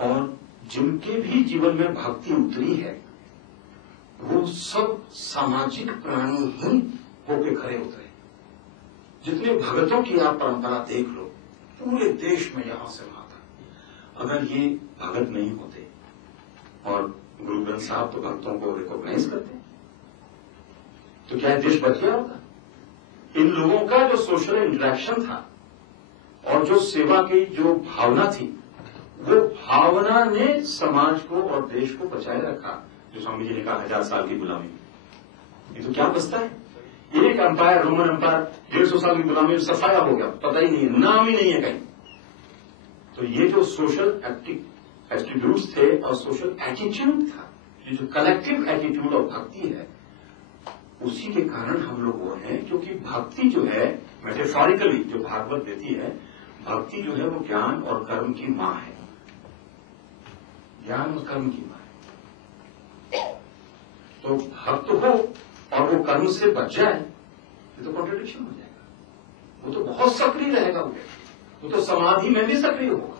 और जिनके भी जीवन में भक्ति उतरी है वो सब सामाजिक प्राणी ही होके खड़े उतरे। जितने भगतों की आप परंपरा देख लो पूरे देश में यहां से वहां तक, अगर ये भगत नहीं होते और गुरु ग्रंथ साहब तो भक्तों को रिकॉग्नाइज करते तो क्या देश बच गया होगा? इन लोगों का जो सोशल इंटरेक्शन था और जो सेवा की जो भावना थी वो भावना ने समाज को और देश को बचाए रखा। जो स्वामी जी ने कहा 1000 साल की गुलामी, ये तो क्या बचता है? एक एम्पायर, रोमन एम्पायर 150 साल की गुलामी में सफाया हो गया, पता ही नहीं है, नाम ही नहीं है कहीं। तो ये जो सोशल एटीट्यूड्स थे और सोशल एटीट्यूड था, ये जो कलेक्टिव एटीट्यूड ऑफ भक्ति है, उसी के कारण हम लोग वो हैं। क्योंकि भक्ति जो है मेटाफोरिकली जो भागवत देती है, भक्ति जो है वो ज्ञान और कर्म की मां है। ज्ञान और कर्म की मां है। तो भक्त हो और वो कर्म से बच जाए, ये तो कॉन्ट्रडिक्शन हो जाएगा। वो तो बहुत सक्रिय रहेगा, वो तो समाधि में भी सक्रिय होगा।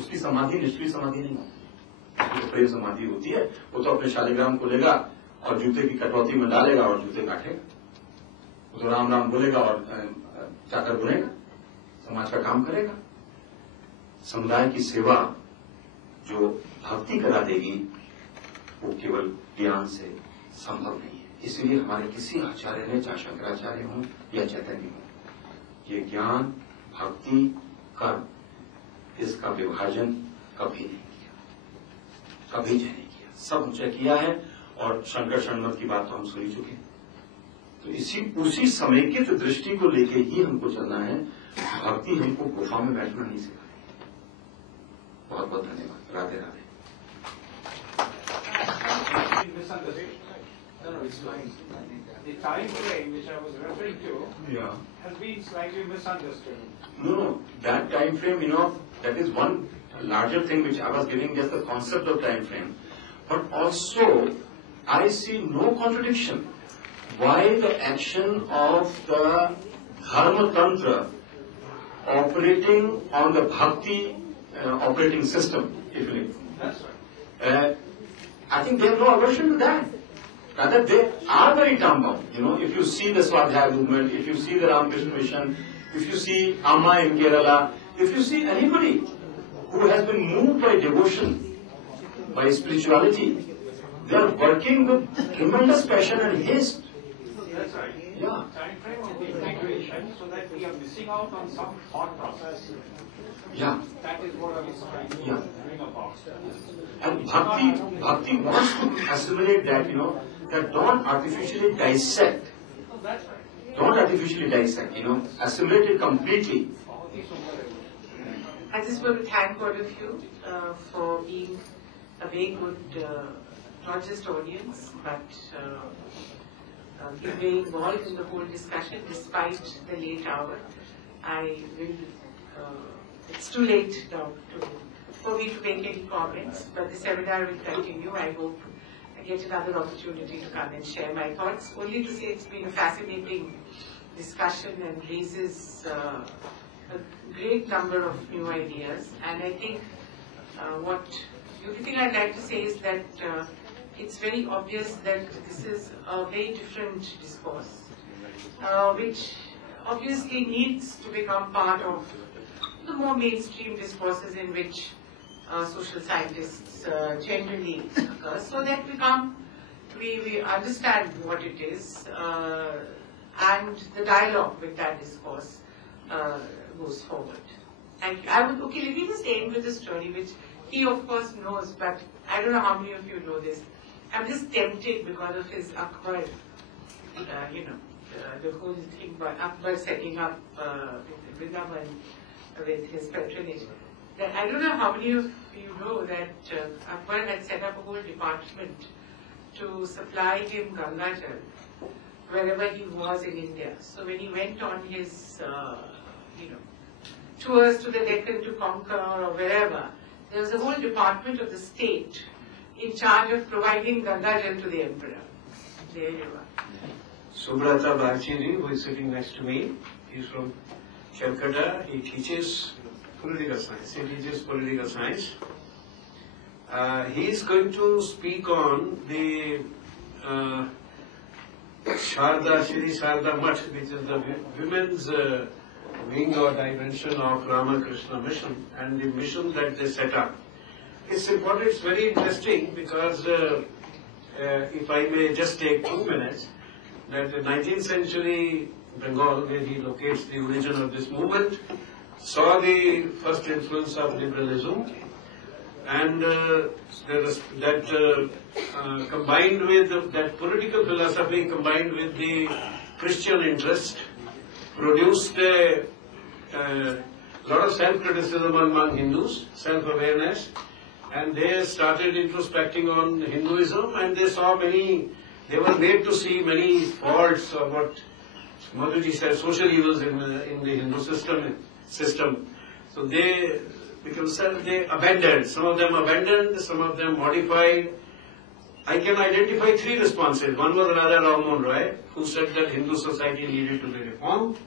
उसकी समाधि निष्क्रिय समाधि नहीं होती, तो प्रेम समाधि होती है। वो तो अपने शालिग्राम को लेगा और जूते की कटौती में डालेगा और जूते काटेगा। वो तो राम राम बोलेगा और चाकर बुनेगा, समाज का काम करेगा। समुदाय की सेवा जो भक्ति करा देगी वो केवल ज्ञान से संभव नहीं है। इसलिए हमारे किसी आचार्य ने, चाहे शंकराचार्य हों या चैतन्य हों, ये ज्ञान, भक्ति, कर्म, इसका विभाजन कभी नहीं किया, कभी नहीं किया। सब ऊंचा किया है। और शंकर षण्मत की बात तो हम सुन चुके हैं। तो उसी समय के जो दृष्टि को लेके ही हमको चलना है। भक्ति हमको गुफा में बैठना नहीं सिखाती। बहुत बहुत धन्यवाद। Radhe Radhe. No, it's fine. The time frame which I was referring to has been slightly misunderstood. No, that time frame, that is one larger thing which I was giving just the concept of time frame. But also, I see no contradiction. Why the action of the Dharma Tantra operating on the Bhakti operating system, if you will. That's right. I think they have no aversion to that. Rather, they are very time-bound. If you see the Swadhyaya movement, if you see the Ramakrishna Mission, if you see Amma in Kerala, if you see anybody who has been moved by devotion, by spirituality, they are working with tremendous passion and haste. That's right. Yeah. Time frame of the integration, so that we are missing out on some thought process. Yeah. That is what I was trying to bring about. And Bhakti wants to assimilate that, that don't artificially dissect. No, that's right. Don't artificially dissect, assimilate it completely. I just want to thank all of you for being a very good, not just audience, but being very involved in the whole discussion despite the late hour. It's too late now for me to make any comments, but the seminar will continue. I hope I get another opportunity to come and share my thoughts. Only to say it's been a fascinating discussion and raises a great number of new ideas. And I think the only thing I'd like to say is that it's very obvious that this is a very different discourse, which obviously needs to become part of the more mainstream discourses in which social scientists generally occur, so that we understand what it is, and the dialogue with that discourse goes forward. And let me just end with a story which he of course knows, but I don't know how many of you know this. I'm just tempted because of his Akbar, the whole thing about Akbar setting up Vrindavan with his patronage. I don't know how many of you know that Akbar had set up a whole department to supply him Ganga Jal wherever he was in India. So when he went on his, tours to the Deccan to conquer or wherever, there was a whole department of the state in charge of providing Ganga Jal to the emperor. There you are. Subrata Bharchiji, who is sitting next to me, he's from Calcutta. He teaches political science. He is going to speak on the Shri Sharda Mutt, which is the women's wing or dimension of Ramakrishna Mission and the mission that they set up. It's important, it's very interesting because if I may just take 2 minutes, that the 19th century Bengal, where he locates the origin of this movement, saw the first influence of liberalism, and combined with that political philosophy, combined with the Christian interest, produced a lot of self-criticism among Hindus, self-awareness, and they started introspecting on Hinduism, and they were made to see many faults or what Manushi said, social evils in the Hindu system. So they abandoned. Some of them abandoned, some of them modified. I can identify 3 responses. One was Raja Ram Mohan Roy, who said that Hindu society needed to be reformed.